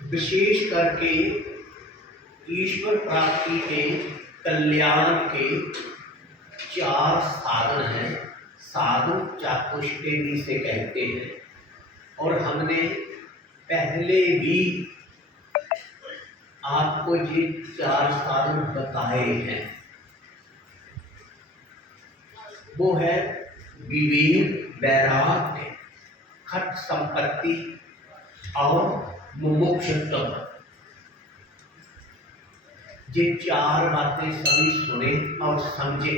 विशेष करके ईश्वर प्राप्ति के कल्याण के 4 साधन हैं। साधु चातुष्टय से कहते हैं, और हमने पहले भी आपको ये 4 साधन बताए हैं। वो है विवेक, वैराग्य, खट संपत्ति और मुमुक्षुत्व। ये 4 बातें सभी सुने और समझे।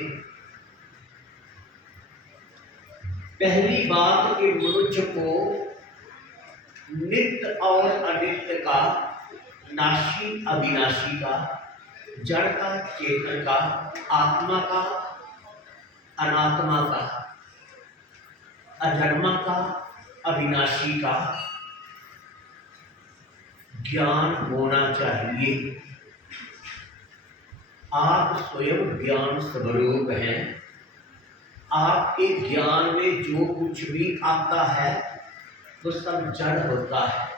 पहली बात कि मनुष्य को नित्य और अनित्य का, नाशी अविनाशी का, जड़ का चेतन का, आत्मा का अनात्मा का, अजन्मा का अविनाशी का ज्ञान होना चाहिए। आप स्वयं ज्ञान स्वरूप हैं। आपके ज्ञान में जो कुछ भी आता है वो सब जड़ होता है।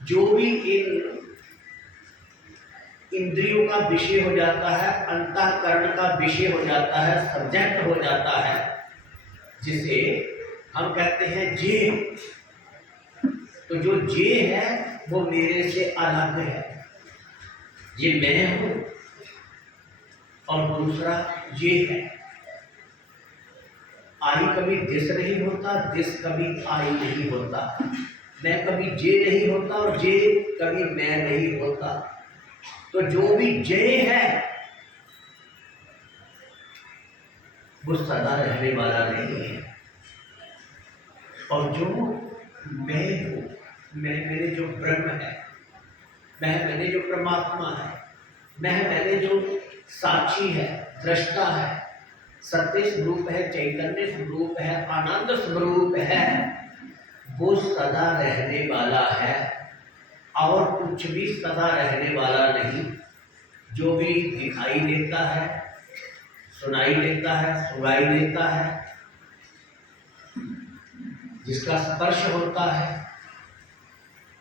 जो भी इन इंद्रियों का विषय हो जाता है, अंतःकरण का विषय हो जाता है, सब्जेक्ट हो जाता है, जिसे हम कहते हैं जे। तो जो जे है वो मेरे से अलग है। ये मैं हूं और दूसरा ये है। आई कभी दिस नहीं होता, दिस कभी आई नहीं होता। मैं कभी जे नहीं होता और जे कभी मैं नहीं होता। तो जो भी जे है वो सदा रहने वाला नहीं है। और जो मैं हूं, मैंने जो ब्रह्म है, मैंने जो परमात्मा है, मैंने जो साक्षी है, दृष्टा है, सत्य स्वरूप है, चैतन्य स्वरूप है, आनंद स्वरूप है, वो सदा रहने वाला है और कुछ भी सदा रहने वाला नहीं। जो भी दिखाई देता है, सुनाई देता है, सुनाई देता है, जिसका स्पर्श होता है,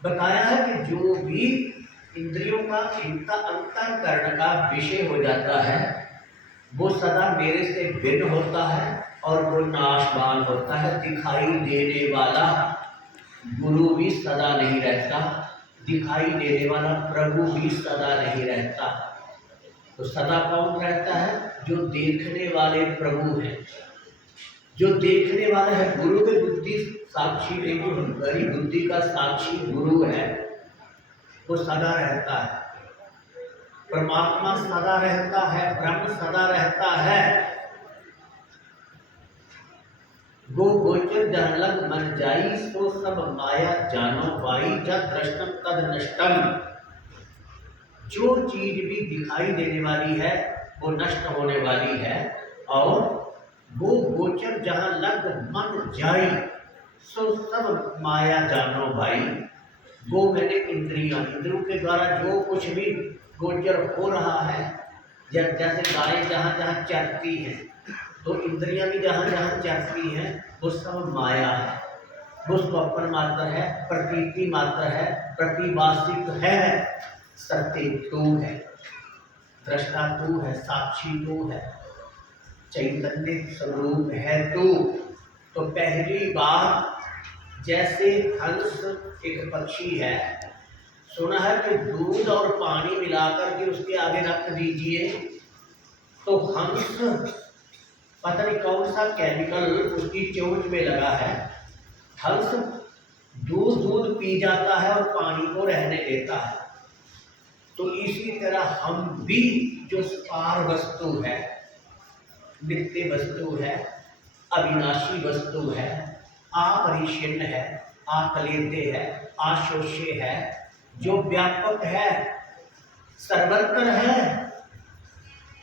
बताया है कि जो भी इंद्रियों का अंतःकरण का विषय हो जाता है वो सदा मेरे से भिन्न होता है और वो नाशवान होता है। दिखाई देने वाला गुरु भी सदा नहीं रहता, दिखाई देने वाला प्रभु भी सदा नहीं रहता। तो सदा कौन रहता है? जो देखने वाले प्रभु हैं। जो देखने वाला है गुरु में बुद्धि साक्षी नहीं, बड़ी बुद्धि का साक्षी गुरु है, वो सदा रहता है। परमात्मा सदा रहता है, ब्रह्म सदा रहता है। गो गोचर जहाँ लग मन जाई, सो सब माया जानो बाई, जब दृष्टम तद नष्टम। जो चीज भी दिखाई देने वाली है वो नष्ट होने वाली है। और गो गोचर जहाँ लग मन जाई, सो सब माया जानो भाई। गो मैंने इंद्रियां, इंद्रियों के द्वारा जो कुछ भी गोचर हो रहा है, जैसे गाय जहाँ जहाँ चरती है तो इंद्रियां भी जहाँ जहाँ चरती हैं वो सब माया है। वो स्वप्न मात्र है, प्रतीति मात्र है, प्रतिभाषिक है, सत्य तू है, दृष्टा तू है, साक्षी तू है, चैतन्य स्वरूप है तू। तो पहली बार जैसे हंस एक पक्षी है, सुना है कि दूध और पानी मिलाकर के उसके आगे रख दीजिए तो हंस, पता नहीं कौन सा केमिकल उसकी चोंच में लगा है, हंस दूध पी जाता है और पानी को रहने देता है। तो इसी तरह हम भी जो सार वस्तु है, नित्य वस्तु है, अविनाशी वस्तु है, अपरिच्छिन्न है, अकलेद्य है, अशोष्य है, जो व्यापक है, सर्वत्र है,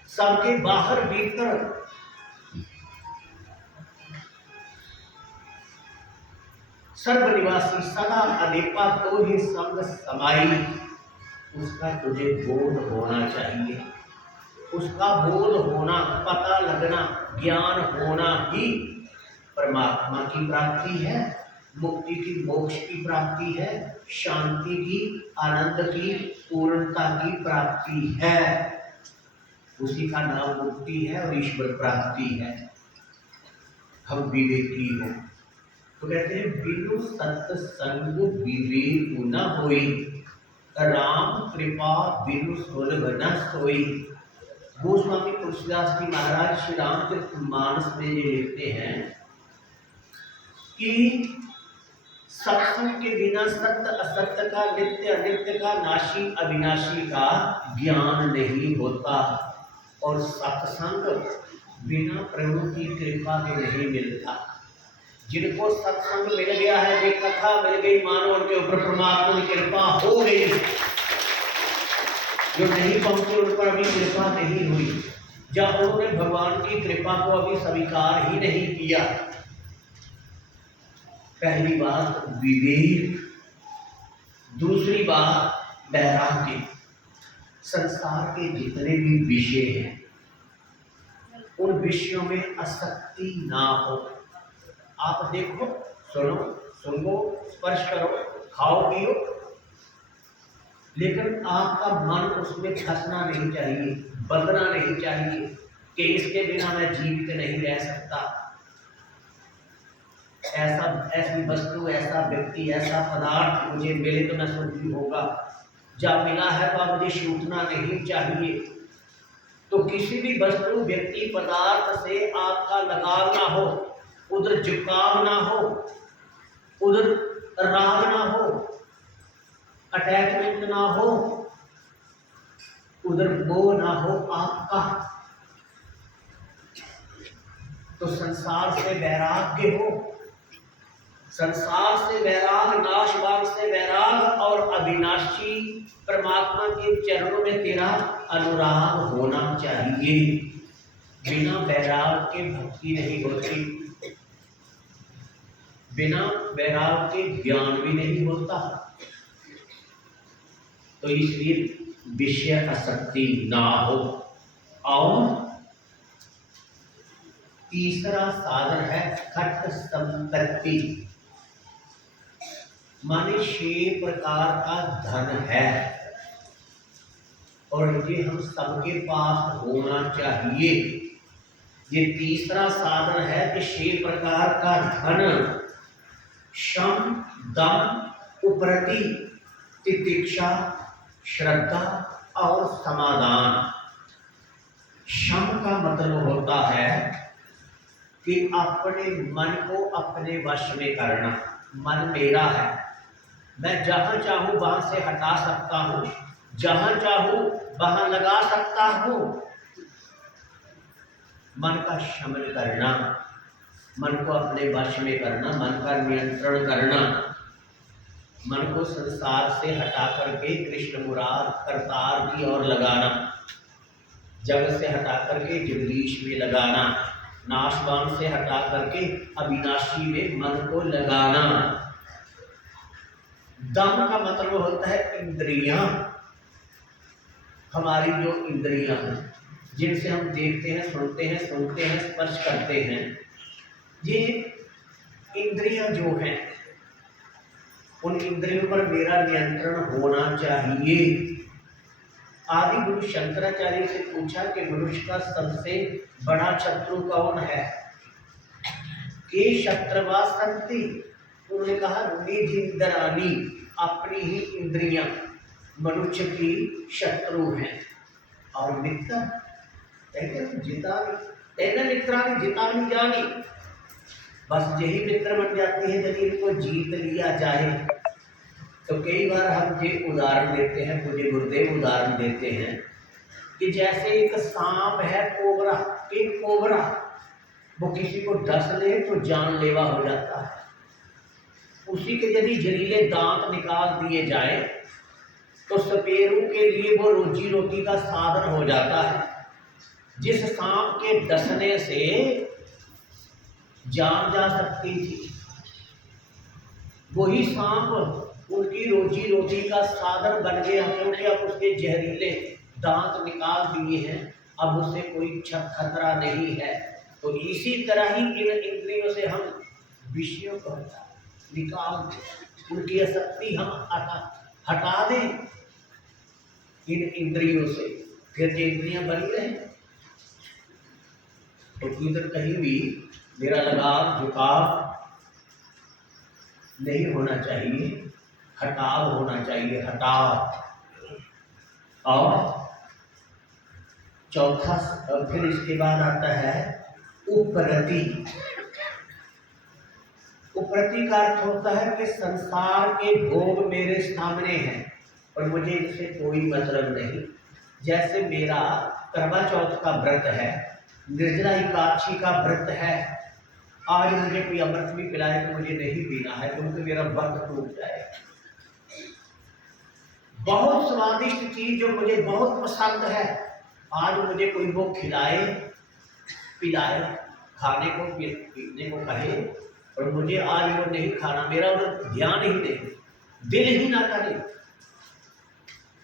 सबके बाहर भीतर, सर्वनिवासी, सदा अनेपा तो ही संग समाई। उसका तुझे बोध होना चाहिए। उसका बोध होना, पता लगना, ज्ञान होना ही परमात्मा की प्राप्ति है। मुक्ति की, मोक्ष की प्राप्ति है, शांति की, आनंद की, पूर्णता की प्राप्ति है। उसी का नाम मुक्ति है और ईश्वर प्राप्ति है। हम विवेकी हो तो कहते हैं बिनु सत्संग विवेक न होई, राम कृपा बिनु सुलभ न सोई। गोस्वामी तुलसीदास जी महाराज श्री रामचरितमानस में ये लिखते हैं कि सत्संग के बिना सत्य असत्य का, नित्य अनित्य का, नाशी अविनाशी का ज्ञान नहीं होता, और सत्संग बिना प्रभु की कृपा के नहीं मिलता। जिनको सत्संग मिल गया है, जो कथा मिल गई, मानो उनके ऊपर परमात्मा की कृपा हो गई। जो नहीं पहुंचे उन पर अभी कृपा नहीं हुई, जब उन्होंने भगवान की कृपा को अभी स्वीकार ही नहीं किया। पहली बात विवेक, दूसरी बात वैराग्य। संसार के जितने भी विषय हैं उन विषयों में आसक्ति ना हो। आप देखो, सुनो, सुनो, स्पर्श करो, खाओ पियो, लेकिन आपका मन उसमें फंसना नहीं चाहिए, बंधना नहीं चाहिए कि इसके बिना मैं जीवित नहीं रह सकता। ऐसी वस्तु, ऐसा व्यक्ति, ऐसा पदार्थ मुझे मिले तो मैं सुखी होगा। जब मिला है तो अब मुझे छूटना नहीं चाहिए। तो किसी भी वस्तु, व्यक्ति, पदार्थ से आपका लगाव ना हो, उधर झुकाव ना हो, उधर राग ना हो, अटैचमेंट ना हो, उधर मोह ना हो आपका। तो संसार से वैराग्य हो, संसार से वैराग, नाशवान से वैराग, और अविनाशी परमात्मा के चरणों में तेरा अनुराग होना चाहिए। बिना वैराग के भक्ति नहीं होती, बिना वैराग के ज्ञान भी नहीं होता। तो इसलिए विषय आसक्ति ना हो। और तीसरा साधन है खट संपत्ति, माने 6 प्रकार का धन है और ये हम सबके पास होना चाहिए। ये तीसरा साधन है कि 6 प्रकार का धन, शम, दम, उपरति, तितिक्षा, श्रद्धा और समाधान। शम का मतलब होता है कि अपने मन को अपने वश में करना। मन मेरा है, मैं जहां चाहूं वहां से हटा सकता हूं, जहां चाहूं वहां लगा सकता हूं। मन का शमन करना, मन को अपने वश में करना, मन का नियंत्रण करना, मन को संसार से हटा करके कृष्ण मुराद करतार की ओर लगाना, जगत से हटा करके जगदीश में लगाना, नाशवान से हटा करके अविनाशी में मन को लगाना। दम का मतलब होता है इंद्रियां, हमारी जो इंद्रियां हैं जिनसे हम देखते हैं, सुनते हैं, स्पर्श करते हैं, ये इंद्रियां जो हैं उन इंद्रियों पर मेरा नियंत्रण होना चाहिए। आदि गुरु शंकराचार्य से पूछा कि मनुष्य का सबसे बड़ा शत्रु कौन है? के शत्रुवा संति, उन्होंने कहा निधिंद्रानी, अपनी ही इंद्रियां मनुष्य की शत्रु हैं। और मित्र जितानी मित्रानी जितानी जानी, बस यही मित्र बन जाती है यदि इनको जीत लिया जाए। तो कई बार हम ये उदाहरण देते हैं, मुझे गुरुदेव उदाहरण देते हैं कि जैसे एक सांप है, कोबरा, एक कोबरा वो किसी को डस ले तो जानलेवा हो जाता है। उसी के यदि जहरीले दांत निकाल दिए जाए तो सपेरों के लिए वो रोजी रोटी का साधन हो जाता है। जिस सांप के डसने से जान जा सकती थी, वही सांप उनकी रोजी रोटी का साधन बन गया, क्योंकि अब उसके जहरीले दांत निकाल दिए हैं, अब उससे कोई खतरा नहीं है। तो इसी तरह ही इन इंद्रियों से हम विषयों को हटा, निकाल दें, उनकी आसक्ति हम हटा दें इन इंद्रियों से, फिर जो इंद्रियां बनी रहें। तो इधर कहीं भी मेरा लगाव झुकाव नहीं होना चाहिए, हटाव होना चाहिए, हटाव। और चौथा, फिर इसके बाद आता है उपरति। उपरति का अर्थ होता है कि संसार के भोग मेरे सामने हैं और मुझे इनसे कोई मतलब नहीं। जैसे मेरा करवा चौथ का व्रत है, निर्जला एकादशी का व्रत है, आज मुझे कोई अमृत भी पिलाए तो मुझे नहीं पीना है क्योंकि मेरा व्रत टूट जाए। बहुत स्वादिष्ट चीज जो मुझे बहुत पसंद है, आज मुझे कोई वो खिलाए पिलाए, खाने को पीने को कहे और मुझे आज वो नहीं खाना, मेरा उधर ध्यान ही नहीं, दिल ही ना करे।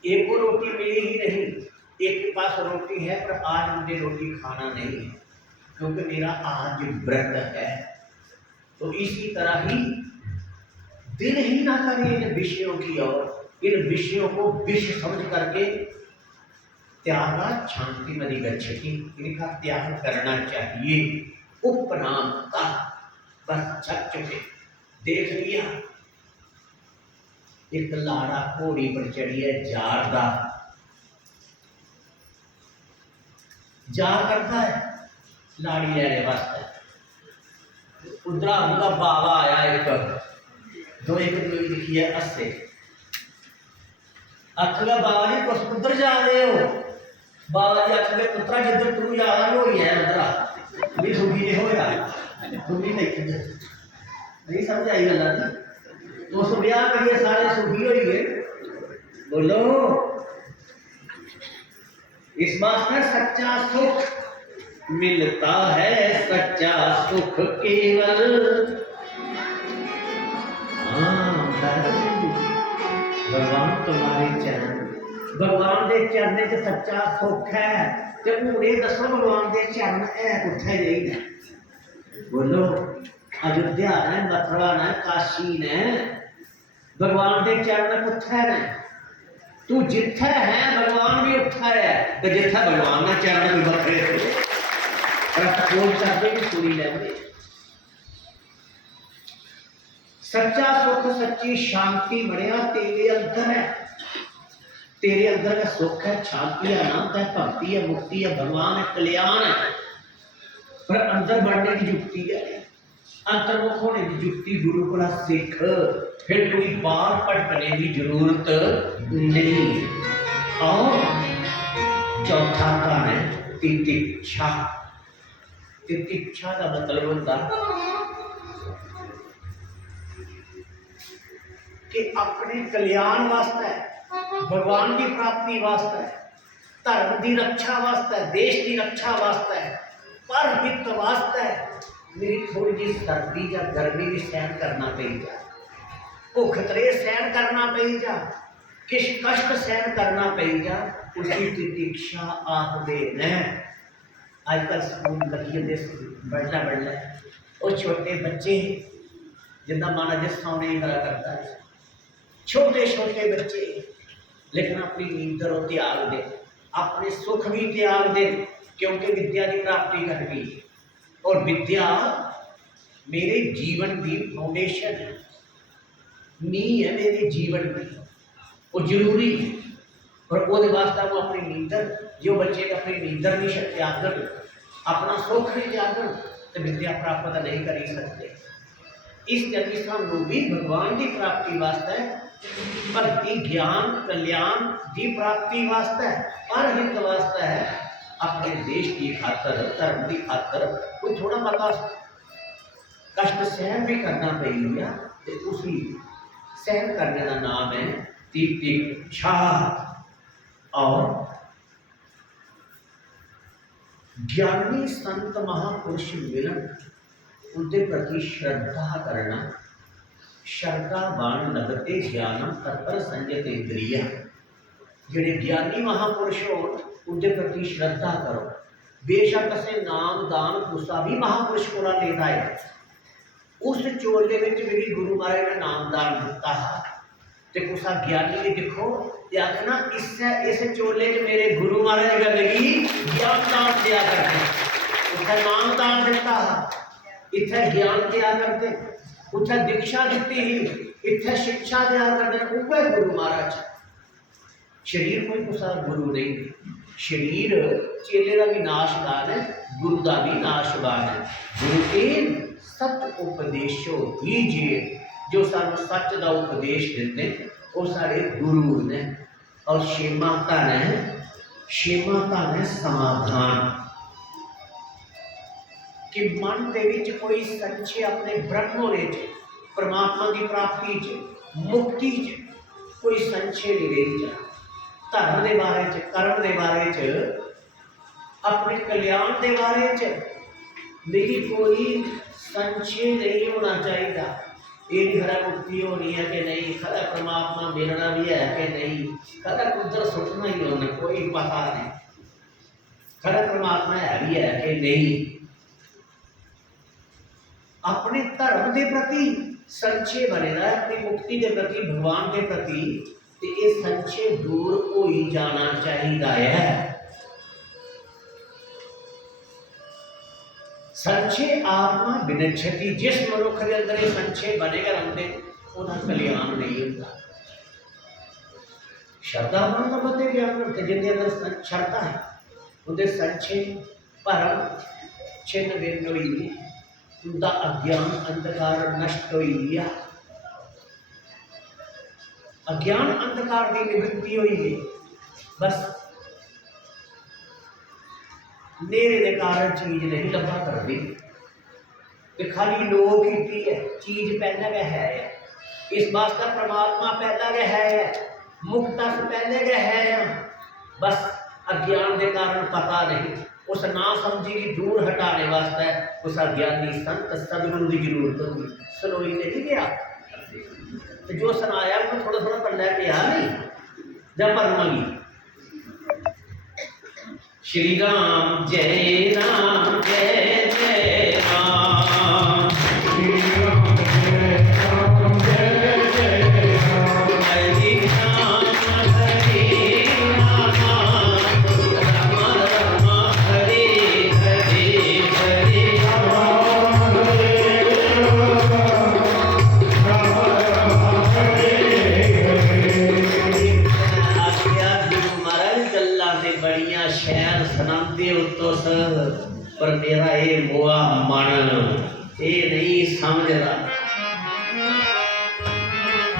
एक को रोटी मिली ही नहीं, एक के पास रोटी है पर आज मुझे रोटी खाना नहीं है क्योंकि मेरा आज व्रत है। तो इसी तरह ही दिल ही ना करे इन विषयों की ओर, इन विषयों को विष समझ करके त्यागा शांति मदि गच्छति, इनका त्याग करना चाहिए। उपनाम का बस छक चुके, देख लिया एक लाड़ा घोड़ी पर चढ़ी है, जारदा जा करता है लाड़ी लेने वास्ते, उधरा उनका बाबा आया एक दो एक लिखी है अस्से, आखिर बाबा जी कुछ उधर जा रहे हो, बाबा जी आखिर पुत्रा जिधर तू जा रहा हो है उधरा भी सुखी ने होया, सुखी नहीं समझ आई गल जी। तो उस ब्याह करिए सारे सुखी हो गए, बोलो इस वास्ते सच्चा सुख मिलता है, सच्चा सुख केवल भगवान तुम्हारे चरण, भगवान के चरण च सच्चा सुख है। तो हूँ ये दसो भगवान के चरण है कुत्थे जाइए, बोलो अयोध्या ने, मथुरा ने, काशी ने, भगवान के चरण कुत्थे ने? तू जिथे है भगवान भी उत्थे है, तो जिथे भगवान ना चरण भी बखरे बोल करते भी सुनी लेंगे। सच्चा सुख सच्ची शांति बढ़िया तेरे अंदर है, तेरे अंदर का सुख है, शांति है, आनंद है, भक्ति है, मुक्ति है, भगवान है, कल्याण है। पर अंदर बढ़ने की युक्ति है, अंतर्मुख होने की युक्ति गुरु को सीख, फिर कोई बार भटकने की जरूरत नहीं। और चौथा काम है तितिक्षा। तितिक्षा का मतलब होता कि अपने कल्याण वास्ते, भगवान की प्राप्ति वास्ते, धर्म की रक्षा वास्ते, देश की रक्षा वास्ते, पर हित वास्ते मेरी थोड़ी जी सर्दी या गर्मी भी सहन करना पई जा, भुख तरे सहन करना पई जा, किस कष्ट सहन करना पई जा, उसकी तितिक्षा आखदे ने। आजकल स्कूल लगी बढ़ना बढ़ना, और छोटे बच्चे जिन्ना माना जिस सामने करा करता है, छोटे छोटे बच्चे, लेकिन अपनी नींद और त्याग दे, अपने सुख भी त्याग दे, क्योंकि विद्या की प्राप्ति करनी, और विद्या मेरे जीवन की फाउंडेशन है, नींव है मेरे जीवन की, वो जरूरी है। और वो वास्ते वो अपनी नींदर, जो बच्चे अपनी नींदर भी त्याग कर, अपना सुख भी त्याग कर, तो विद्या प्राप्त नहीं कर सकते। इस जगह सानू भी भगवान की प्राप्ति वास्ते, भक्ति ज्ञान कल्याण की प्राप्ति वास्ते, पर हित वास्ते है, अपने देश की खातर, धर्म की खातर कोई थोड़ा बता कष्ट सहन भी करना पड़ेगा, तो उसी सहन करने का नाम है तितिक्षा। और ज्ञानी संत महापुरुष मिलन, उनके प्रति श्रद्धा करना, श्रद्धा बाण लगते ज्ञानम तत्पर संयत इंद्रिया। जेडे ज्ञानी महापुरुष हो उनके प्रति श्रद्धा करो, बेशक से नाम दान गुस्सा भी महापुरुष को लेता है, उस चोले में मेरी गुरु महाराज ने नामदान दिता है। तो कुछ ज्ञानी भी देखो आखना इस चोले च मेरे गुरु महाराज लगी ज्ञान दान दिया करते, उसे नाम दान दिता, इतने ज्ञान दिया करते, उसे दीक्षा दी ही, इतने शिक्षा दिया करते, उसे गुरु महाराज। शरीर कोई कुछ गुरु नहीं, शरीर चेले का भी नाशवान है, गुरु का भी नाशवान है। गुरु के सत उपदेशो कीजिए, जो सानू सच का उपदेश देते वो सारे गुरु ने। और छेवां धन है समाधान, कि मन के विच कोई संशय अपने ब्रह्म होने च, परमात्मा की प्राप्ति च, मुक्ति च कोई संशय नहीं रही जा। धर्म के बारे च, कर्म के बारे च, अपने कल्याण के बारे च मेरी कोई संशय नहीं होना चाहिए। ये नहीं खरा मुक्ति होनी है कि नहीं, खरा परमात्मा मिलना भी है कि नहीं, खरा उधर सुटना ही होना कोई पता नहीं, खरा परमात्मा है भी है कि नहीं। अपने धर्म के प्रति संशय बनेगा, अपनी मुक्ति के प्रति, भगवान के प्रति, तो ये संशय दूर हो ही जाना चाहिए है। संशय आत्मा विनश्यति, जिस मनुख के अंदर ये संशय बनेगा रंगते उनका कल्याण नहीं होता। श्रद्धा मन का मतलब ज्ञान करते, जिनके अंदर श्रद्धा है उनके संशय भरम छिन्न भिन्न हुई, उनका अज्ञान अंधकार नष्ट हुई, अज्ञान अंधकार की निवृत्ति हुई। बस नेरे के कारण चीज नहीं लभा करती, खाली लोग की है, चीज पहले गए है, इस वास्ते परमात्मा पहला गए है, मुक्ता से पहले गए है। बस अज्ञान के कारण पता नहीं, उस ना समझी की दूर हटाने वास्ते उस अज्ञानी संत सदगुरु की जरूरत होगी। सुनोई नहीं गया तो जो सुनाया वो थोड़ा थोड़ा पढ़ना पिया नहीं जब परमगी। श्री राम जय राम जय जय राम, श्री राम जय राम जय जय राम, हरे राम हरे राम, राम राम हरे हरे, हरे राम हरे राम हरे हरे। महाराज गल्लां ते बड़ियां शैल सुनाते उत्तो सर, पर मेरा ये मोआ मन ये नहीं समझदा।